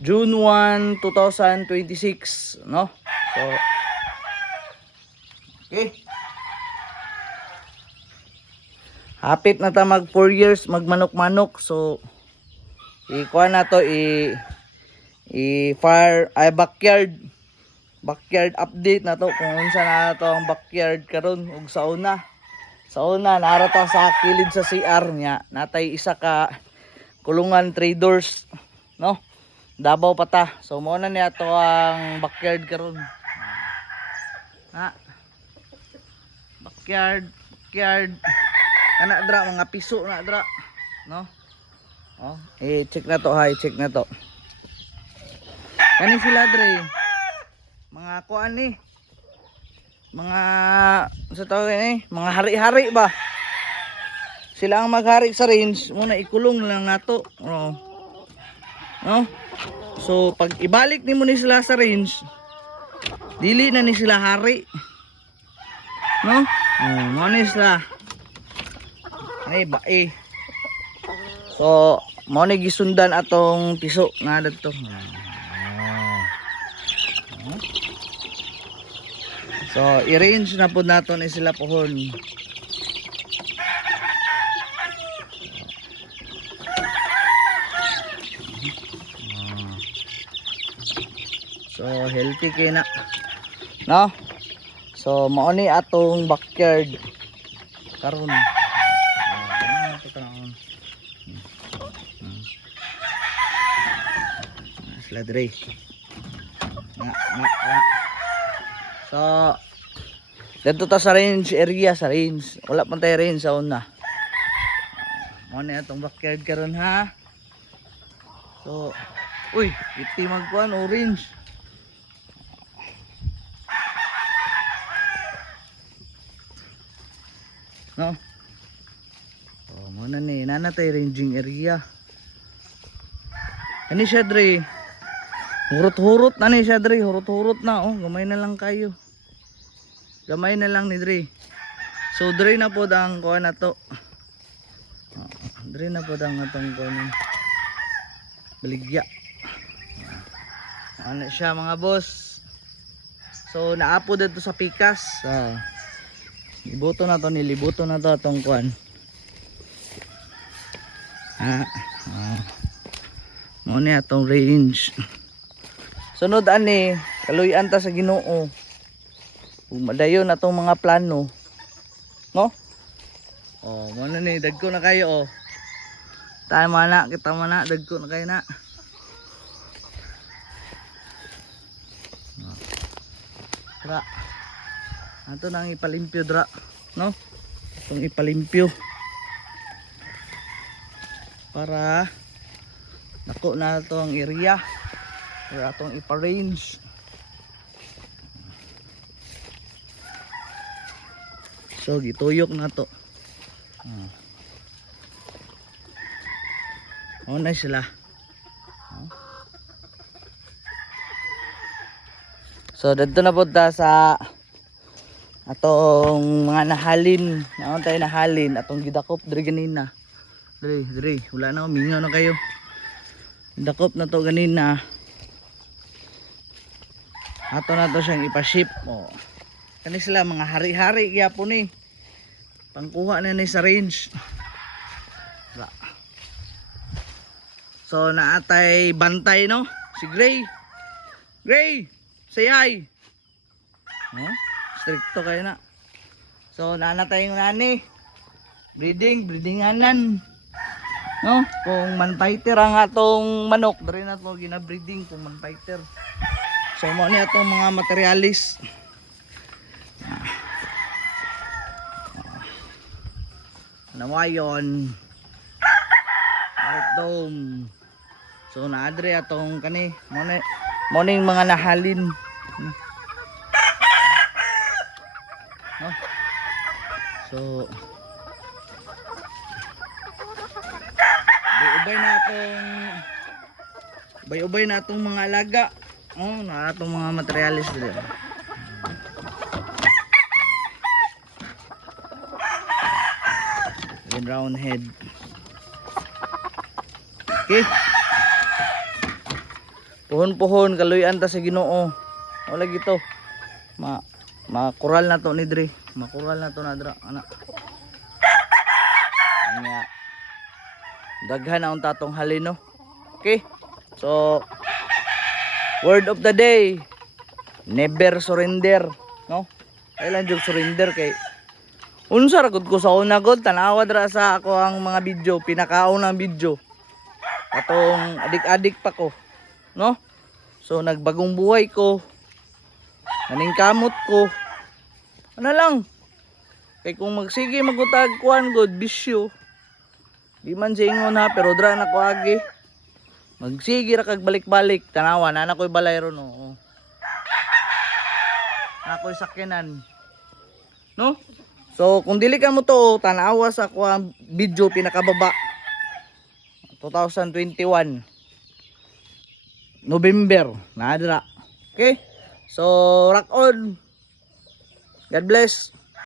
June 1, 2026, no? So, okay. Hapit na ta mag 4 years magmanok-manok. So, ikuha na to backyard update na to kung unsa na to ang backyard karon ug sa una narata sa kilid sa CR niya natay isa ka kulungan traders, no? Davao pa ta. So mo na niya to ang backyard karon. Ha? Backyard kana dra mga piso na dra, no? Oh, check na to, check na to. Kani sila dre. Mga kuan ni. Mga sa tawag ni, mga hari-hari ba? Sila ang maghari sa range, muna ikulong lang nato. Oh. No? So pag ibalik nimo ni sila sa range, dili na ni sila hari. No? Mo ni sila. Ay ba So mo ni gisundan atong piso na dito. So i-range na po nato ni sila pohon. So healthy kay na, no? So mao ni atong backyard karon. Sila dre. So dito ta sa range area, sa range. Wala pa tayo range sa una. Mao ni atong backyard karon ha. So uy, iti magkuan orange. No? Oh, muna ni nanatay ranging area. Ani siya dre. Hurot-hurot na ni siya dre, hurot-hurot na oh, gamay na lang kayo. Gamay na lang ni dre. So dre na pod ang kuan na to. Dre na pod ang atong kuan. Baligya. Ano siya mga boss. So naapo dito sa pikas. Libuto na to, nilibuto na to atong kuan. Mo ni atong range. Sunod ani, kaluyan ta sa Ginoo. Ug madayon atong mga plano. No? Oh, mo na ni dagko na kayo oh. Tayo mana, kita mana dagko na kayo na. Dra. Ato nang ipalimpyo dra, no? Itong ipalimpyo. Para nako na to ang area. Para atong ipa-range. So gituyok na to. Na sila. So dito na punta sa atong mga nahalin. Naon tayo nahalin atong gidakop diri ganina. Diri, wala na mingaw na kayo. Gidakop na to ganina. Ato na to siyang ipa-ship. Oh. Kani sila mga hari-hari gyapon ni. Pangkuha na ni sa range. So naatay bantay no? Si Gray. Sayay. No? Stricto kayo na. So nanatay yung nani. Breedinganan. No? Kung manfighter ang atong manok, dari na to gina-breeding kung manfighter. So mo ni atong mga materialis. Namayon. Dome. So naadre atong kani morning mga nahalin. No? So ubay na atong mga alaga. Oh, na atong mga materialis dito. Then round head. Okay. Puhon-puhon kaluyan ta sa Ginoo. Wala gito. Makural na to ni Dre. Makural na to na dra ana. Anya. Daghan na unta tong halino. Okay? So word of the day. Never surrender, no? Kailan jud surrender kay unsa ra gud ko sa una gud tanawa dra sa ako ang mga video, pinakaunang video. Atong adik-adik pa ko, no? So nagbagong buhay ko. Naningkamot ko. Ano lang? Kay kung magsige magutag kuan good bisyo. Di man singon ha pero dra na ko agi. Magsige ra kag balik-balik tanawa na ko'y balay ron oh. Na ko'y sakyanan. No? So kung dili ka mo to tanawa sa ko ang video pinakababa. 2021 November na dira. Okay? So rock on. God bless.